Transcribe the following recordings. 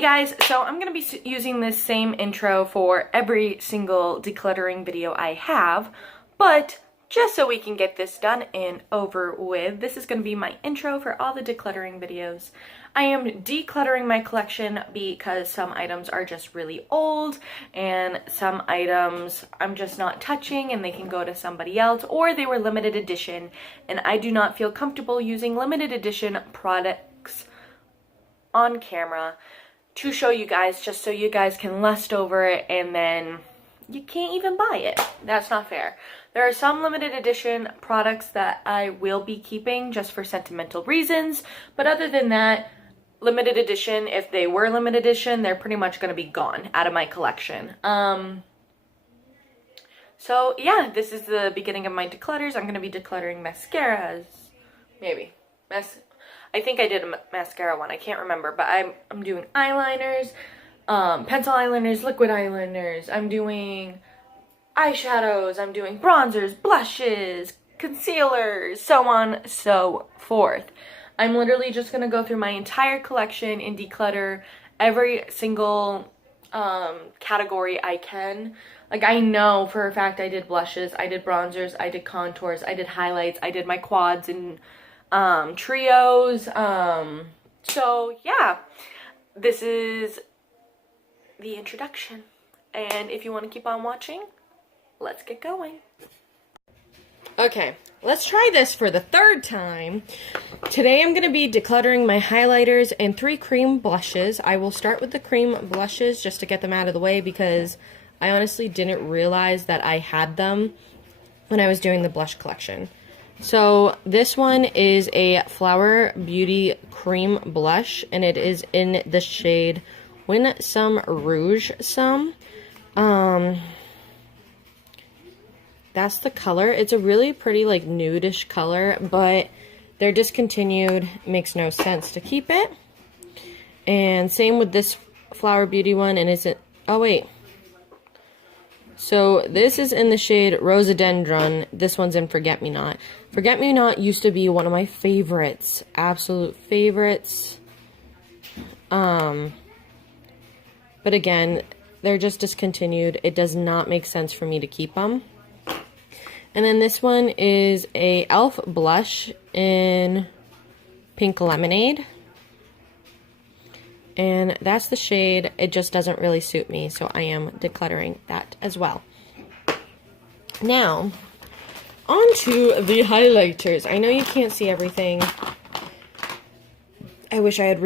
Hey guys, so I'm going to be using this same intro for every single decluttering video I have, but just so we can get this done and over with, this is going to be my intro for all the decluttering videos. I am decluttering my collection because some items are just really old and some items I'm just not touching and they can go to somebody else, or they were limited edition and I do not feel comfortable using limited edition products on camera to show you guys, just so you guys can lust over it and then you can't even buy it. That's not fair. There are some limited edition products that I will be keeping just for sentimental reasons, but other than that, limited edition, if they were limited edition, they're pretty much going to be gone out of my collection. So yeah, this is the beginning of my declutters. I'm going to be decluttering mascaras, maybe. I think I did a mascara one, I can't remember, but I'm doing eyeliners, pencil eyeliners, liquid eyeliners, I'm doing eyeshadows, I'm doing bronzers, blushes, concealers, so on, so forth. I'm literally just going to go through my entire collection and declutter every single category I can. Like, I know for a fact I did blushes, I did bronzers, I did contours, I did highlights, I did my quads and trios. So yeah, this is the introduction, and if you want to keep on watching, let's get going. Okay, let's try this for the third time. Today I'm going to be decluttering my highlighters and 3 cream blushes. I will start with the cream blushes just to get them out of the way because I honestly didn't realize that I had them when I was doing the blush collection. So this one is a Flower Beauty cream blush, and it is in the shade Win Some Rouge Some. That's the color. It's a really pretty, like, nudish color, but they're discontinued. Makes no sense to keep it. And same with this Flower Beauty one, and is it, oh wait. So this is in the shade Rhododendron. This one's in Forget Me Not. Forget Me Not used to be one of my favorites, absolute favorites. But again, they're just discontinued. It does not make sense for me to keep them. And then this one is a e.l.f. blush in Pink Lemonade. And that's the shade. It just doesn't really suit me, so I am decluttering that as well. Now, on to the highlighters. I know you can't see everything. I wish I had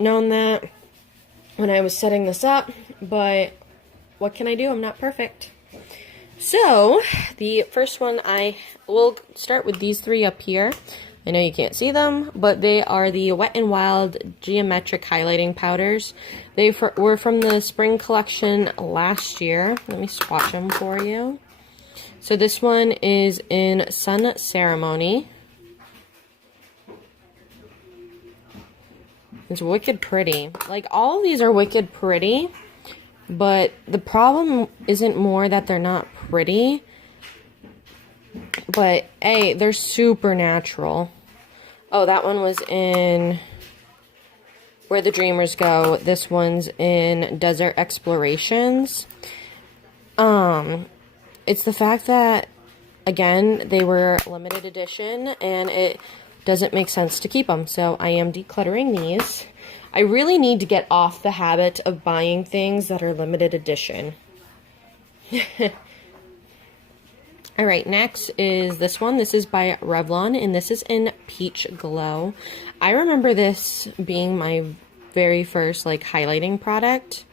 known that when I was setting this up, but what can I do? I'm not perfect. So, the first one, I will start with these 3 up here. I know you can't see them, but they are the Wet n Wild Geometric Highlighting Powders. They were from the spring collection last year. Let me swatch them for you. So this one is in Sun Ceremony. It's wicked pretty. Like, all of these are wicked pretty, but the problem isn't more that they're not pretty, but hey, they're super natural. Oh, that one was in Where the Dreamers Go. This one's in Desert Explorations. It's the fact that, again, they were limited edition and it doesn't make sense to keep them. So I am decluttering these. I really need to get off the habit of buying things that are limited edition. Alright, next is this one. This is by Revlon, and this is in Peach Glow. I remember this being my very first, like, highlighting product.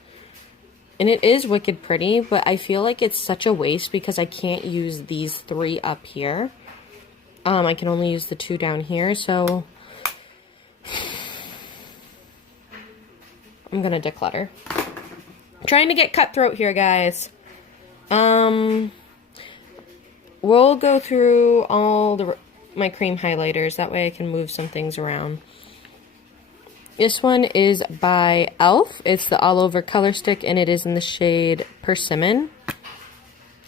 And it is wicked pretty, but I feel like it's such a waste because I can't use these 3 up here. I can only use the 2 down here, so I'm gonna declutter. Trying to get cutthroat here, guys. We'll go through all my cream highlighters. That way I can move some things around. This one is by e.l.f. It's the All Over Color Stick, and it is in the shade Persimmon.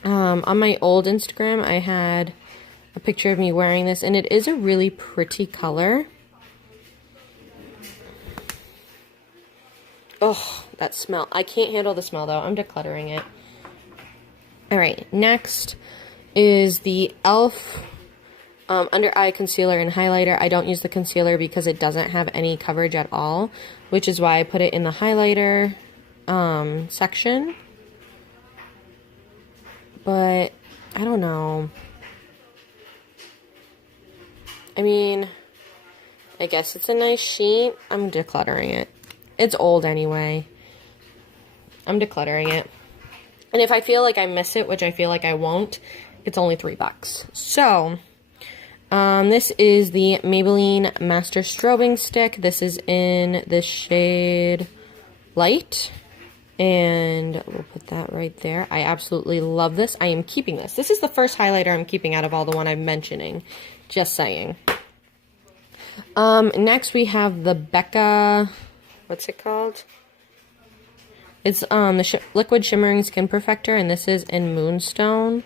On my old Instagram, I had a picture of me wearing this, and it is a really pretty color. Oh, that smell. I can't handle the smell, though. I'm decluttering it. All right, next is the e.l.f. Under eye concealer and highlighter. I don't use the concealer because it doesn't have any coverage at all, which is why I put it in the highlighter section. But I don't know. I mean, I guess it's a nice sheet. I'm decluttering it. It's old anyway. I'm decluttering it. And if I feel like I miss it, which I feel like I won't, it's only $3. So, this is the Maybelline Master Strobing Stick. This is in the shade Light. And we'll put that right there. I absolutely love this. I am keeping this. This is the first highlighter I'm keeping out of all the one I'm mentioning. Just saying. Next we have the Becca, what's it called? It's the Liquid Shimmering Skin Perfector, and this is in Moonstone.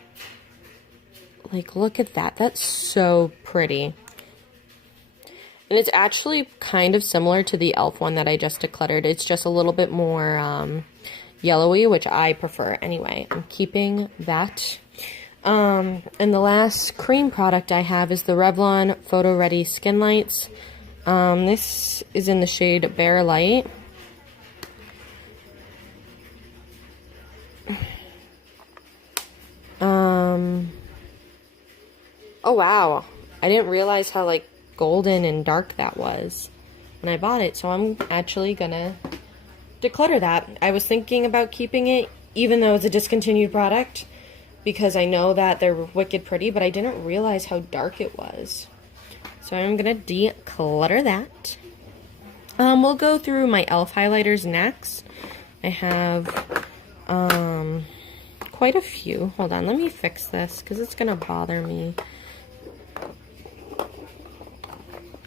Like, look at that. That's so pretty. And it's actually kind of similar to the e.l.f. one that I just decluttered. It's just a little bit more yellowy, which I prefer anyway. I'm keeping that. And the last cream product I have is the Revlon Photo Ready Skin Lights. This is in the shade Bare Light. Oh wow, I didn't realize how like golden and dark that was when I bought it, so I'm actually gonna declutter that. I was thinking about keeping it even though it's a discontinued product because I know that they're wicked pretty, but I didn't realize how dark it was. So I'm gonna declutter that. We'll go through my e.l.f. highlighters next. I have quite a few. Hold on, let me fix this because it's gonna bother me.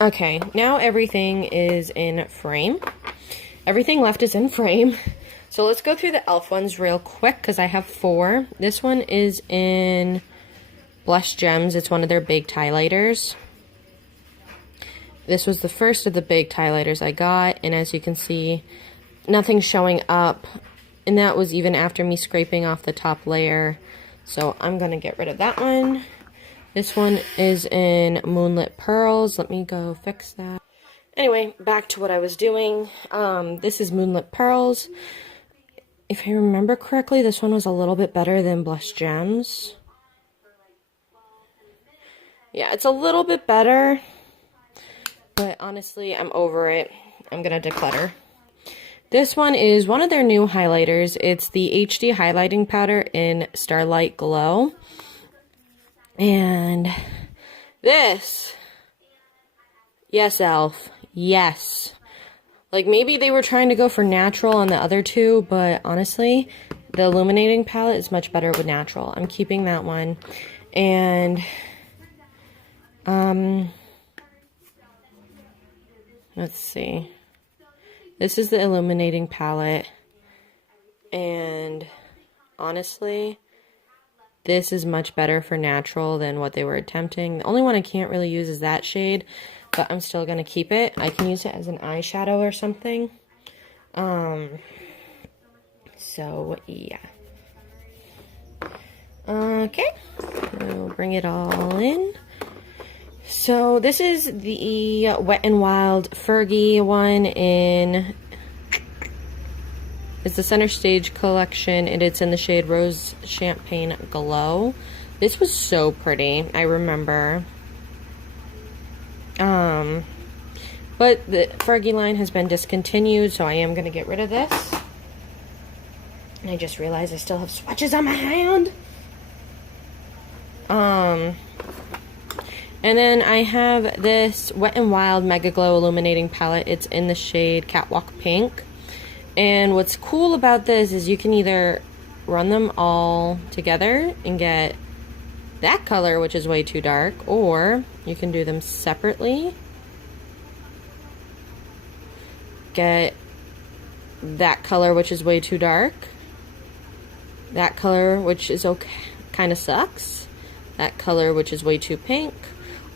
Okay, now everything is in frame. Everything left is in frame. So let's go through the e.l.f. ones real quick because I have 4. This one is in Blush Gems. It's one of their baked highlighters. This was the first of the baked highlighters I got, and as you can see, nothing's showing up. And that was even after me scraping off the top layer. So I'm going to get rid of that one. This one is in Moonlit Pearls. Let me go fix that. Anyway, back to what I was doing. This is Moonlit Pearls. If I remember correctly, this one was a little bit better than Blush Gems. Yeah, it's a little bit better. But honestly, I'm over it. I'm going to declutter. This one is one of their new highlighters. It's the HD Highlighting Powder in Starlight Glow. And this, yes, e.l.f., yes. Like, maybe they were trying to go for natural on the other two, but honestly, the illuminating palette is much better with natural. I'm keeping that one. And, let's see. This is the illuminating palette. And, honestly, this is much better for natural than what they were attempting. The only one I can't really use is that shade, but I'm still going to keep it. I can use it as an eyeshadow or something. So, yeah. Okay. We'll bring it all in. So, this is the Wet n Wild Fergie one in... It's the Center Stage collection, and it's in the shade Rose Champagne Glow. This was so pretty, I remember. But the Fergie line has been discontinued, so I am going to get rid of this. And I just realized I still have swatches on my hand. And then I have this Wet n Wild Mega Glow Illuminating Palette. It's in the shade Catwalk Pink. And what's cool about this is you can either run them all together and get that color, which is way too dark, or you can do them separately. Get that color, which is way too dark. That color, which is okay, kind of sucks. That color, which is way too pink.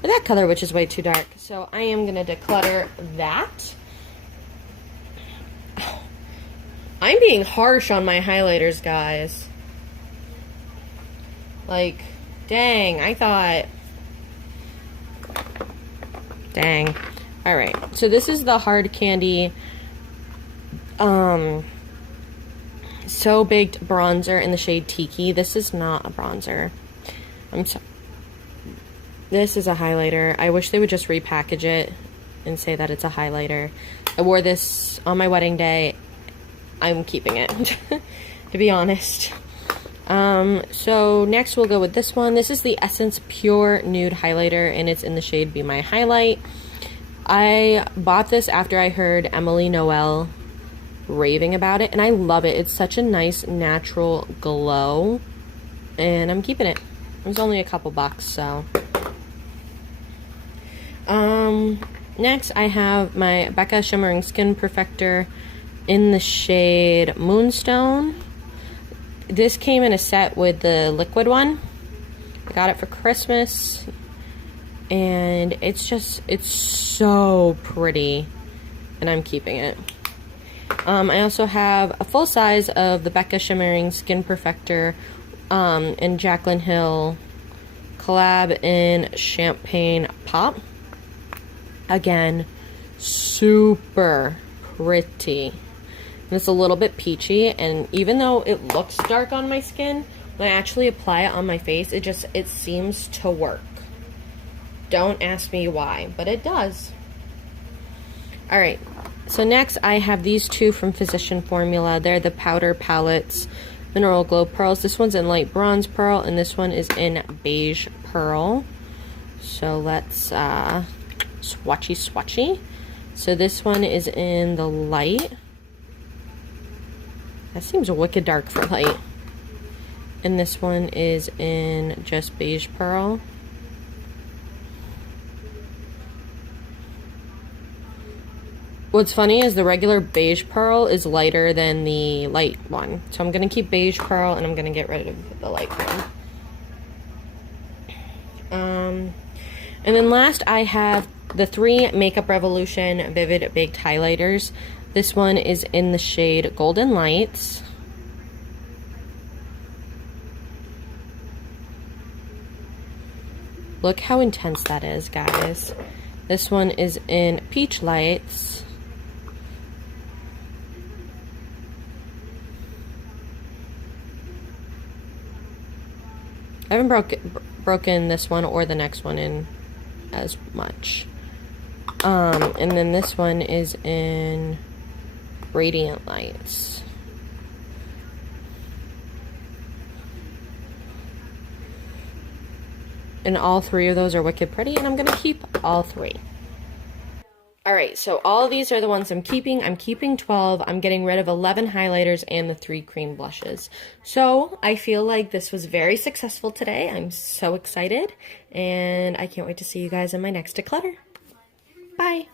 Or that color, which is way too dark. So I am going to declutter that. I'm being harsh on my highlighters, guys. Like, dang, I thought... Dang. Alright, so this is the Hard Candy So Baked bronzer in the shade Tiki. This is not a bronzer. I'm sorry. This is a highlighter. I wish they would just repackage it and say that it's a highlighter. I wore this on my wedding day. I'm keeping it, to be honest. So next we'll go with this one. This is the Essence Pure Nude Highlighter, and it's in the shade Be My Highlight. I bought this after I heard Emily Noel raving about it, and I love it. It's such a nice natural glow, and I'm keeping it. It was only a couple bucks, so. Next I have my Becca Shimmering Skin Perfector in the shade Moonstone. This came in a set with the liquid one. I got it for Christmas, and it's so pretty, and I'm keeping it. I also have a full size of the Becca Shimmering Skin Perfector in Jaclyn Hill collab in Champagne Pop. Again, super pretty. And it's a little bit peachy, and even though it looks dark on my skin, when I actually apply it on my face, it seems to work. Don't ask me why, but it does. Alright, so next I have these two from Physician Formula. They're the Powder Palettes Mineral Glow Pearls. This one's in Light Bronze Pearl, and this one is in Beige Pearl. So let's swatchy. So this one is in the light. That seems wicked dark for light. And this one is in just Beige Pearl. What's funny is the regular Beige Pearl is lighter than the light one. So I'm going to keep Beige Pearl, and I'm going to get rid of the light one. And then last I have the 3 Makeup Revolution Vivid Baked Highlighters. This one is in the shade Golden Lights. Look how intense that is, guys. This one is in Peach Lights. I haven't broken this one or the next one in as much. And then this one is in Radiant Lights. And all 3 of those are wicked pretty, and I'm going to keep all 3. Alright, so all of these are the ones I'm keeping. I'm keeping 12. I'm getting rid of 11 highlighters and the 3 cream blushes. So I feel like this was very successful today. I'm so excited, and I can't wait to see you guys in my next declutter. Bye!